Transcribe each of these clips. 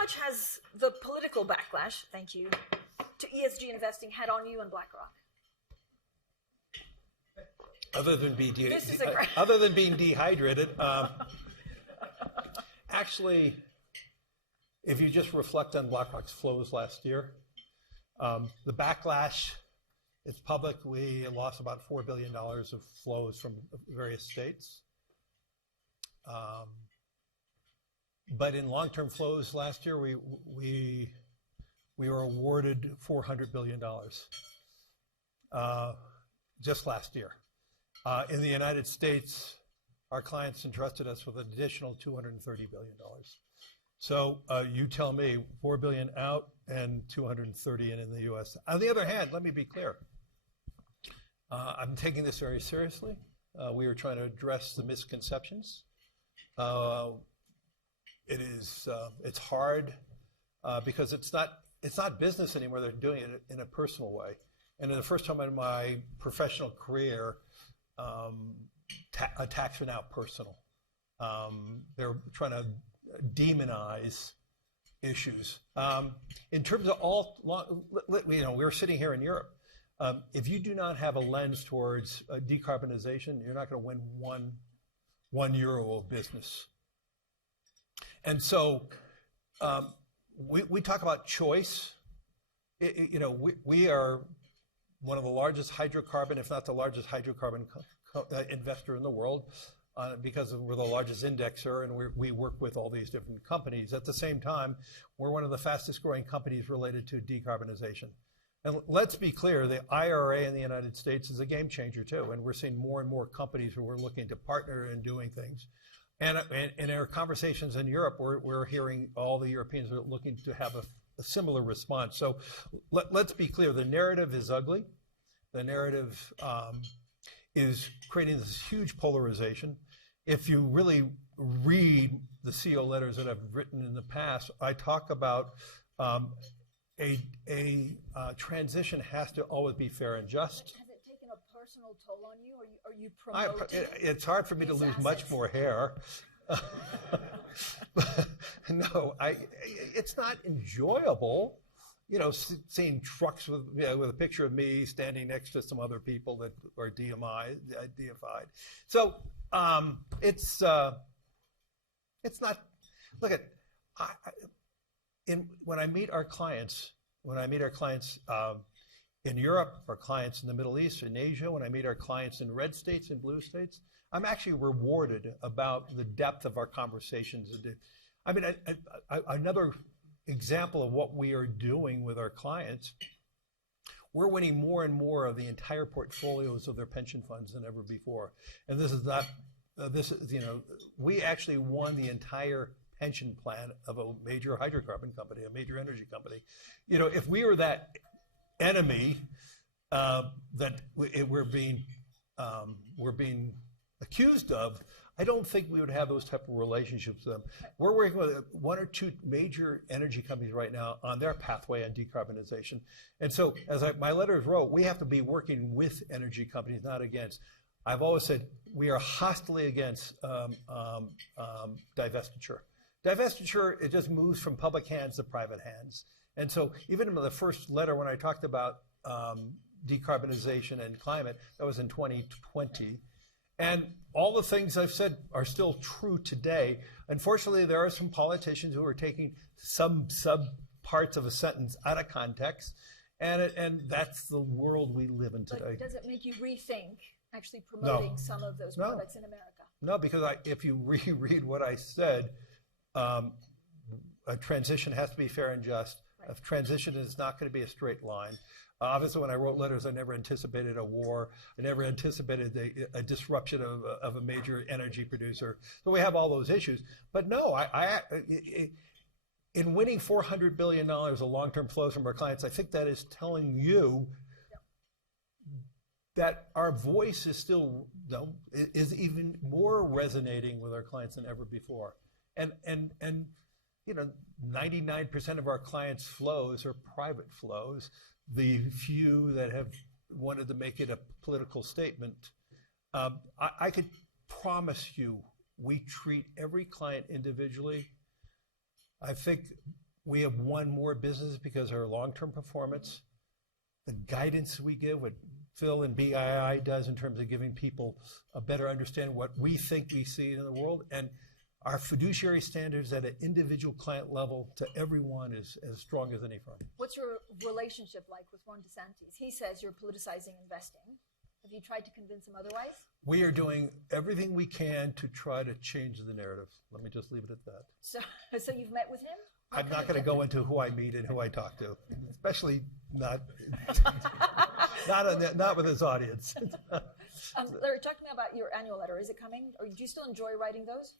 much has the political backlash, thank you, to ESG investing had on you and BlackRock? Other than being dehydrated, actually, if you just reflect on BlackRock's flows last year, the backlash, it's public. We lost about $4 billion of flows from various states. But in long-term flows last year, we were awarded $400 billion just last year. In the United States, our clients entrusted us with an additional $230 billion. So you tell me, $4 billion out and $230 in the U.S. On the other hand, let me be clear. I'm taking this very seriously. We are trying to address the misconceptions. It's hard because it's not business anymore. They're doing it in a personal way. And in the first time in my professional career, attacks are now personal. They're trying to demonize issues. In terms of we're sitting here in Europe. If you do not have a lens towards decarbonization, you're not going to win one euro of business. And so we talk about choice. We are one of the largest hydrocarbon, if not the largest hydrocarbon investor in the world, because we're the largest indexer and we work with all these different companies. At the same time, we're one of the fastest growing companies related to decarbonization. And let's be clear, the IRA in the United States is a game changer too, and we're seeing more and more companies who are looking to partner in doing things. And in our conversations in Europe, we're hearing all the Europeans are looking to have a similar response. So let's be clear, the narrative is ugly. The narrative is creating this huge polarization. If you really read the CEO letters that I've written in the past, I talk about a transition has to always be fair and just. Has it taken a personal toll on you? Are you promoting? It's hard for me to lose much more hair. No, it's not enjoyable. Seeing trucks with a picture of me standing next to some other people that are deified. So it's not. Look at when I meet our clients in Europe, our clients in the Middle East, in Asia, when I meet our clients in red states and blue states, I'm actually rewarded about the depth of our conversations. I mean, another example of what we are doing with our clients, we're winning more and more of the entire portfolios of their pension funds than ever before. And this is not, we actually won the entire pension plan of a major hydrocarbon company, a major energy company. If we were that enemy that we're being accused of, I don't think we would have those type of relationships with them. We're working with one or two major energy companies right now on their pathway on decarbonization. And so, as my letters wrote, we have to be working with energy companies, not against. I've always said we are hostily against divestiture. Divestiture, it just moves from public hands to private hands. And so even in the first letter when I talked about decarbonization and climate, that was in 2020. And all the things I've said are still true today. Unfortunately, there are some politicians who are taking some sub parts of a sentence out of context, and that's the world we live in today. But does it make you rethink actually promoting some of those products in America? No, because if you reread what I said, a transition has to be fair and just. Right. A transition is not going to be a straight line. Obviously, when I wrote letters, I never anticipated a war. I never anticipated a disruption of a major energy producer. So we have all those issues. But no, in winning $400 billion of long-term flows from our clients, I think that is telling you that our voice is still is even more resonating with our clients than ever before. And 99% of our clients' flows are private flows. The few that have wanted to make it a political statement, I could promise you we treat every client individually. I think we have won more business because of our long-term performance, the guidance we give, what Phil and BII does in terms of giving people a better understanding of what we think we see in the world, and our fiduciary standards at an individual client level to everyone is as strong as any firm. What's your relationship like with Ron DeSantis? He says you're politicizing investing. Have you tried to convince him otherwise? We are doing everything we can to try to change the narrative. Let me just leave it at that. So you've met with him? I'm not going to go into who I meet and who I talk to, especially not not with his audience. Larry, talk to me about your annual letter. Is it coming? Or do you still enjoy writing those?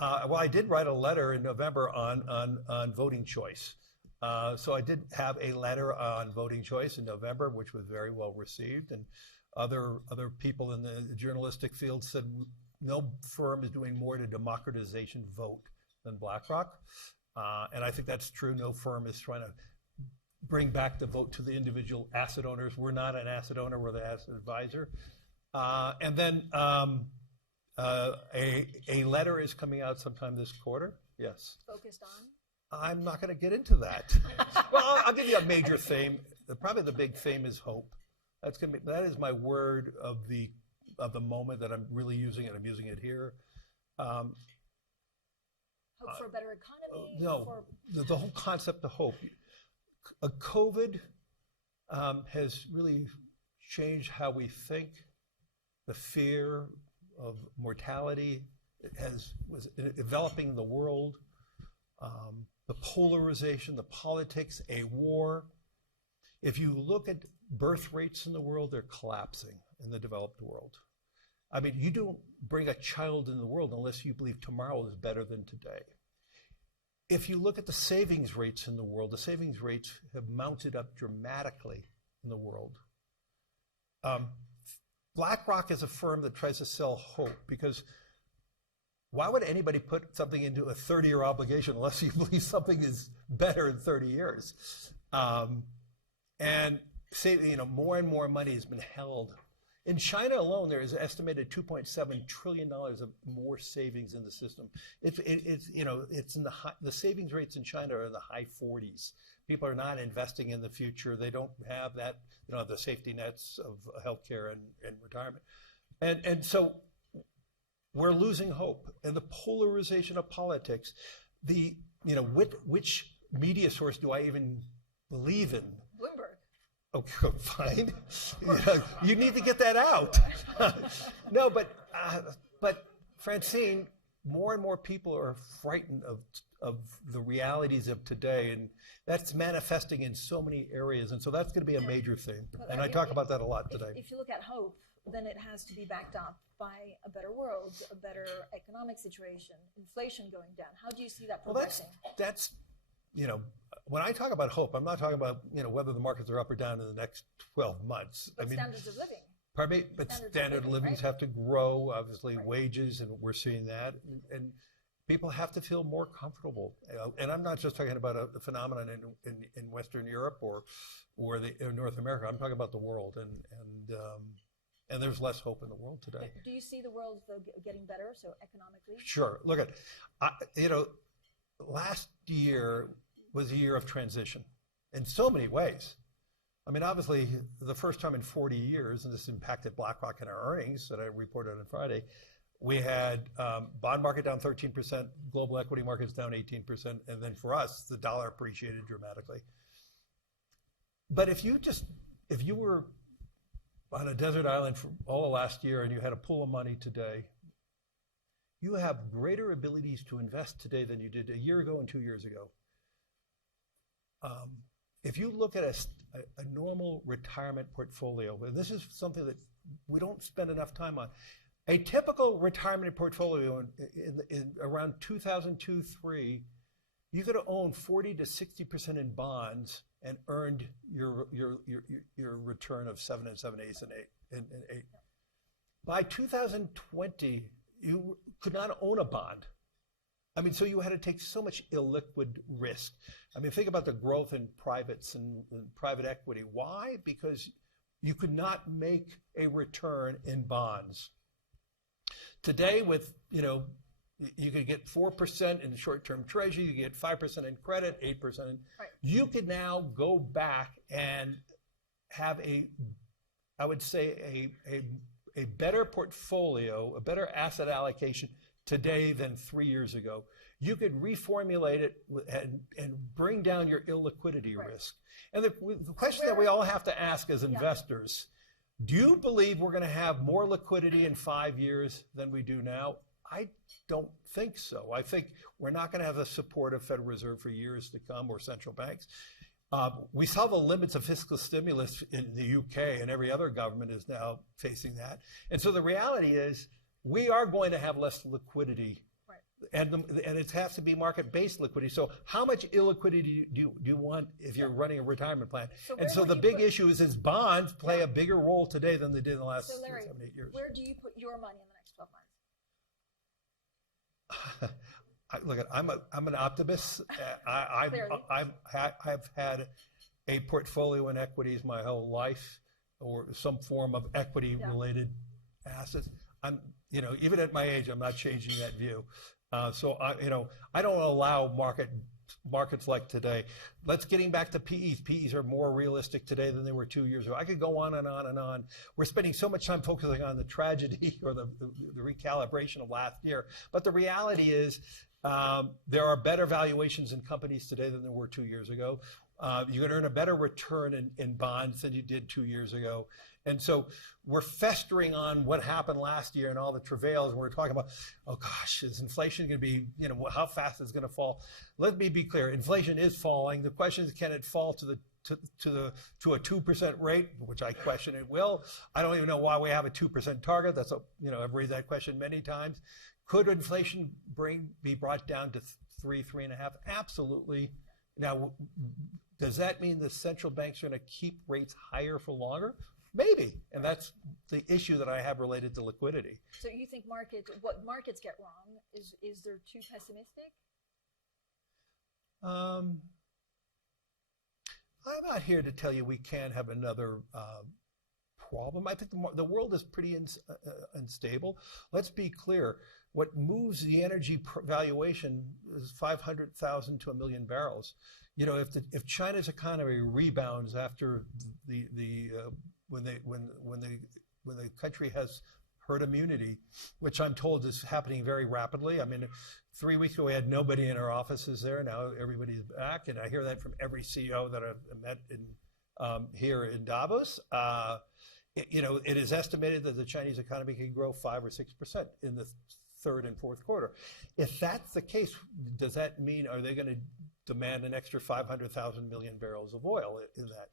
Well, I did write a letter in November on voting choice. So I did have a letter on voting choice in November, which was very well received. And other people in the journalistic field said no firm is doing more to democratization vote than BlackRock. And I think that's true. No firm is trying to bring back the vote to the individual asset owners. We're not an asset owner, we're the asset advisor. And then a letter is coming out sometime this quarter. Yes. Focused on? I'm not going to get into that. Well, I'll give you a major theme. Probably the big theme is hope. That is my word of the moment that I'm really using it. I'm using it here. Hope for a better economy? No, the whole concept of hope. COVID has really changed how we think. The fear of mortality was enveloping the world. The polarization, the politics, a war. If you look at birth rates in the world, they're collapsing in the developed world. I mean, you don't bring a child in the world unless you believe tomorrow is better than today. If you look at the savings rates in the world, the savings rates have mounted up dramatically in the world. BlackRock is a firm that tries to sell hope, because why would anybody put something into a 30-year obligation unless you believe something is better in 30 years? And more and more money has been held. In China alone, there is estimated $2.7 trillion of more savings in the system. It's in the savings rates in China are in the high 40s. People are not investing in the future. They don't have that, the safety nets of healthcare and retirement. And so we're losing hope. And the polarization of politics, which media source do I even believe in? Bloomberg. Okay, fine. You need to get that out. No, but Francine, more and more people are frightened of the realities of today, and that's manifesting in so many areas, and so that's going to be a major theme. And I talk about that a lot today. If you look at hope, then it has to be backed up by a better world, a better economic situation, inflation going down. How do you see that progressing? Well, that's when I talk about hope, I'm not talking about whether the markets are up or down in the next 12 months. But standards of living. Pardon me? But standard of living have to grow, obviously, wages, and we're seeing that. And people have to feel more comfortable. And I'm not just talking about a phenomenon in Western Europe or North America. I'm talking about the world. And there's less hope in the world today. Do you see the world getting better, so economically? Sure. Look at, last year was a year of transition in so many ways. I mean, obviously, the first time in 40 years, and this impacted BlackRock in our earnings that I reported on Friday, we had bond market down 13%, global equity markets down 18%, and then for us, the dollar appreciated dramatically. But if you were on a desert island for all of last year and you had a pool of money today, you have greater abilities to invest today than you did a year ago and 2 years ago. If you look at a normal retirement portfolio, and this is something that we don't spend enough time on, a typical retirement portfolio in around 2002-03, you could have owned 40 to 60% in bonds and earned your return of 7 7/8 and 8. By 2020, you could not own a bond. I mean, so you had to take so much illiquid risk. I mean, think about the growth in privates and private equity. Why? Because you could not make a return in bonds. Today, with You could get 4% in short-term treasury. You get 5% in credit, 8% in. Right. You could now go back and have I would say a better portfolio, a better asset allocation today than 3 years ago. You could reformulate it and bring down your illiquidity risk. And the question that we all have to ask as investors, do you believe we're going to have more liquidity in 5 years than we do now? I don't think so. I think we're not going to have the support of Federal Reserve for years to come, or central banks. We saw the limits of fiscal stimulus in the UK, and every other government is now facing that. And so the reality is we are going to have less liquidity. Right. And it has to be market-based liquidity. So how much illiquidity do you want if you're running a retirement plan? So the big issue is bonds play a bigger role today than they did in the last 7, 8 years. Where do you put your money in the next 12 months? Look, I'm an optimist. I've had a portfolio in equities my whole life, or some form of equity-related assets. Even at my age, I'm not changing that view. So I don't allow markets like today. Getting back to PEs. PEs are more realistic today than they were 2 years ago. I could go on and on and on. We're spending so much time focusing on the tragedy or the recalibration of last year. But the reality is there are better valuations in companies today than there were 2 years ago. You can earn a better return in bonds than you did 2 years ago. And so we're festering on what happened last year and all the travails, and we're talking about, oh gosh, is inflation going to be, how fast is it going to fall? Let me be clear, inflation is falling. The question is, can it fall to a 2% rate, which I question it will. I don't even know why we have a 2% target. I've raised that question many times. Could inflation be brought down to 3.5? Absolutely. Now, does that mean the central banks are going to keep rates higher for longer? Maybe, and that's the issue that I have related to liquidity. So you think what markets get wrong is they're too pessimistic? I'm not here to tell you we can't have another problem. I think the world is pretty unstable. Let's be clear. What moves the energy valuation is 500,000 to 1 million barrels. If China's economy rebounds after when the country has herd immunity, which I'm told is happening very rapidly. I mean, 3 weeks ago we had nobody in our offices there. Now everybody's back, and I hear that from every CEO that I've met here in Davos. It is estimated that the Chinese economy can grow 5 or 6% in the third and fourth quarter. If that's the case, does that mean are they going to demand an extra 500,000 million barrels of oil in that?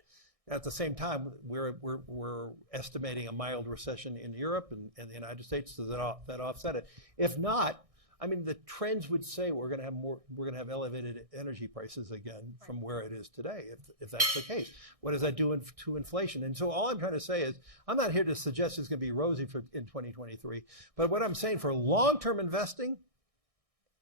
At the same time, we're estimating a mild recession in Europe and the United States, so that offset it. If not, I mean, the trends would say we're going to have elevated energy prices again from where it is today. If that's the case, what does that do to inflation? And so all I'm trying to say is, I'm not here to suggest it's going to be rosy in 2023, but what I'm saying for long-term investing,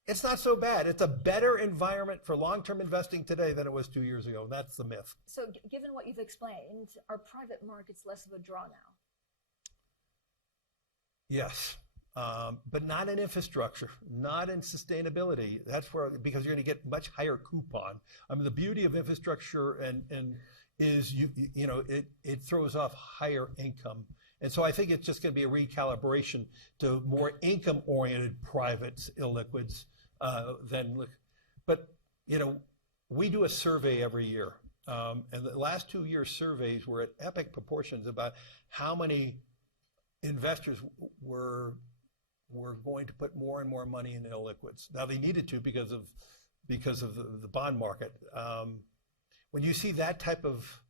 it's not so bad. It's a better environment for long-term investing today than it was 2 years ago. That's the myth. So given what you've explained, are private markets less of a draw now? Yes, but not in infrastructure, not in sustainability. That's where, because you're going to get much higher coupon. I mean, the beauty of infrastructure is it throws off higher income. And so I think it's just going to be a recalibration to more income-oriented privates, illiquids, but we do a survey every year. And the last 2 year surveys were at epic proportions about how many investors were going to put more and more money in illiquids. Now they needed to because of the bond market. When you see that type of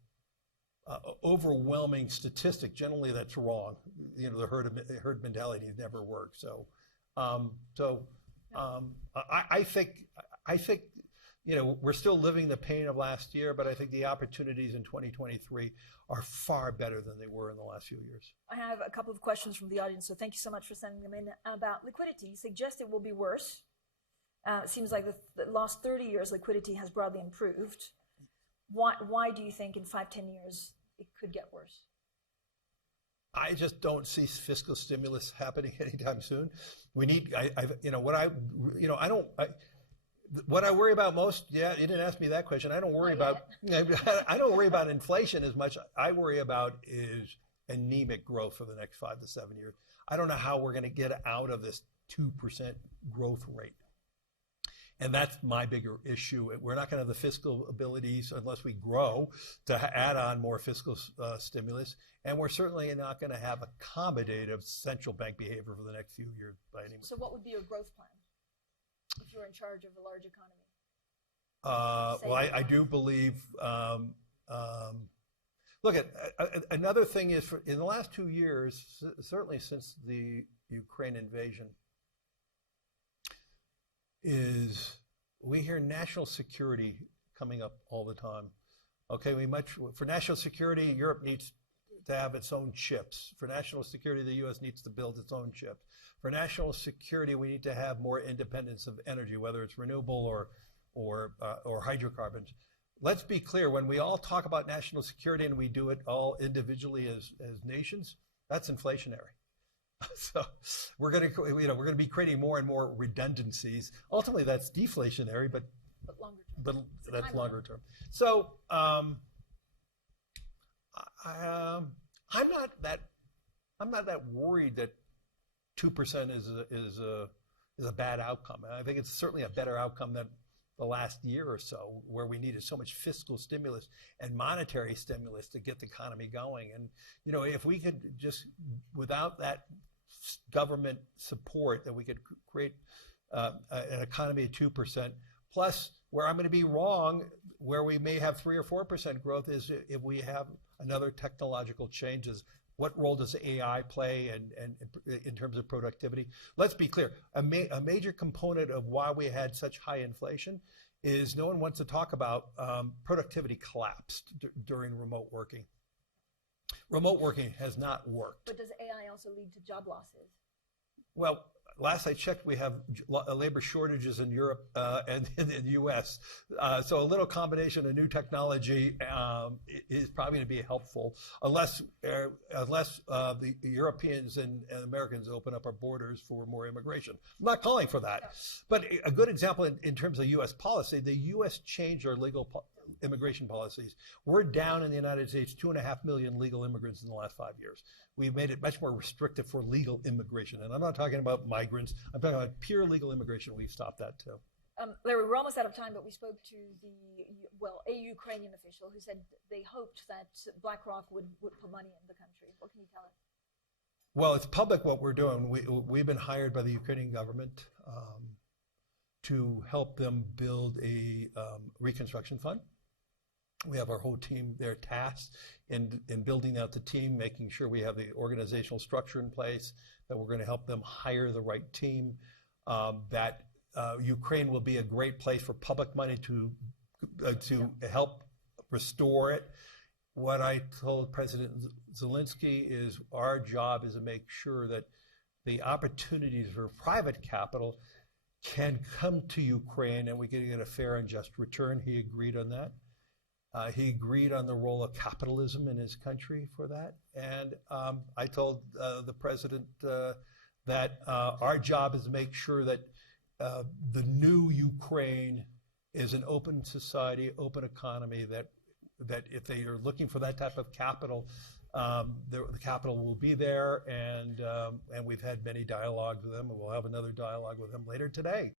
overwhelming statistic, generally that's wrong. The herd mentality never works. I think we're still living the pain of last year, but I think the opportunities in 2023 are far better than they were in the last few years. I have a couple of questions from the audience, so thank you so much for sending them in. About liquidity, you suggest it will be worse. It seems like the last 30 years liquidity has broadly improved. Why do you think in 5-10 years it could get worse? I just don't see fiscal stimulus happening anytime soon. We need, what I worry about most, you didn't ask me that question. I don't worry I don't worry about inflation as much. I worry about is anemic growth for the next 5 to 7 years. I don't know how we're going to get out of this 2% growth rate. And that's my bigger issue. We're not going to have the fiscal abilities unless we grow to add on more fiscal stimulus. And we're certainly not going to have accommodative central bank behavior for the next few years by any means. So what would be your growth plan if you're in charge of a large economy? Well, I do believe, look, another thing is in the last 2 years, certainly since the Ukraine invasion, is we hear national security coming up all the time. Okay, for national security, Europe needs to have its own chips. For national security, the U.S. needs to build its own chips. For national security, we need to have more independence of energy, whether it's renewable or hydrocarbons. Let's be clear, when we all talk about national security and we do it all individually as nations, that's inflationary. So we're going to be creating more and more redundancies. Ultimately, that's deflationary, but longer term. But that's longer term. So I'm not that worried that 2% is a bad outcome. I think it's certainly a better outcome than the last year or so, where we needed so much fiscal stimulus and monetary stimulus to get the economy going. And if we could just, without that government support, that we could create an economy of 2%. Plus, where I'm going to be wrong, where we may have 3 or 4% growth, is if we have another technological changes. What role does AI play and in terms of productivity? Let's be clear. A major component of why we had such high inflation is no one wants to talk about productivity collapsed during remote working. Remote working has not worked. But does AI also lead to job losses? Well, last I checked, we have labor shortages in Europe and in the U.S. So a little combination of new technology is probably going to be helpful, unless the Europeans and Americans open up our borders for more immigration. I'm not calling for that. Yeah. But a good example in terms of U.S. policy, the U.S. changed our legal immigration policies. We're down in the United States 2.5 million legal immigrants in the last 5 years. We've made it much more restrictive for legal immigration. And I'm not talking about migrants. I'm talking about pure legal immigration. We've stopped that too. Larry, we're almost out of time, but we spoke to a Ukrainian official who said they hoped that BlackRock would put money in the country. What can you tell us? Well, it's public what we're doing. We've been hired by the Ukrainian government to help them build a reconstruction fund. We have our whole team there tasked in building out the team, making sure we have the organizational structure in place, that we're going to help them hire the right team, that Ukraine will be a great place for public money to help restore it. What I told President Zelensky is our job is to make sure that the opportunities for private capital can come to Ukraine and we can get a fair and just return. He agreed on that. He agreed on the role of capitalism in his country for that. And I told the president that our job is to make sure that the new Ukraine is an open society, open economy, that if they are looking for that type of capital, the capital will be there. And we've had many dialogues with them, and we'll have another dialogue with them later today.